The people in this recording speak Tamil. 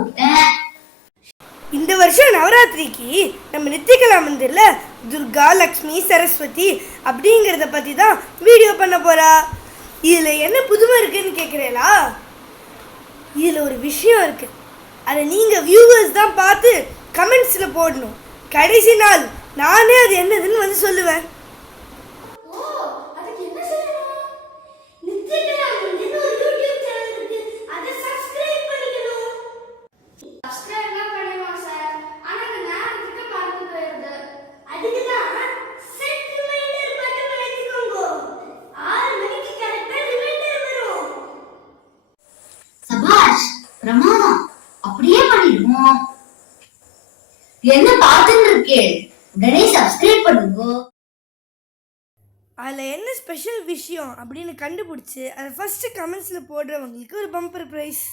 கூப்பிட்டேன். இந்த வருஷம் நவராத்திரிக்கு நம்ம நித்திகலா மந்திர்ல துர்கா, லக்ஷ்மி, சரஸ்வதி அப்படிங்கிறத பற்றி தான் வீடியோ பண்ண போகிறா. இதில் என்ன புதுமை இருக்குன்னு கேட்குறீங்களா? இதில் ஒரு விஷயம் இருக்குது. அதை நீங்கள் வியூவர்ஸ் தான் பார்த்து கமெண்ட்ஸில் போடணும். கடைசி நாள் நானே அது என்னதுன்னு வந்து சொல்லுவேன். பிரமாதம், அப்படியே பண்ணிடுவோம். என்ன பார்த்துட்டு இருக்கே, உடனே சப்ஸ்கிரைப் பண்ணுங்க. அதில் என்ன ஸ்பெஷல் விஷயம் அப்படின்னு கண்டுபிடிச்சி அதை ஃபர்ஸ்ட் கமெண்ட்ஸில் போடுறவங்களுக்கு ஒரு பம்பர் ப்ரைஸ்.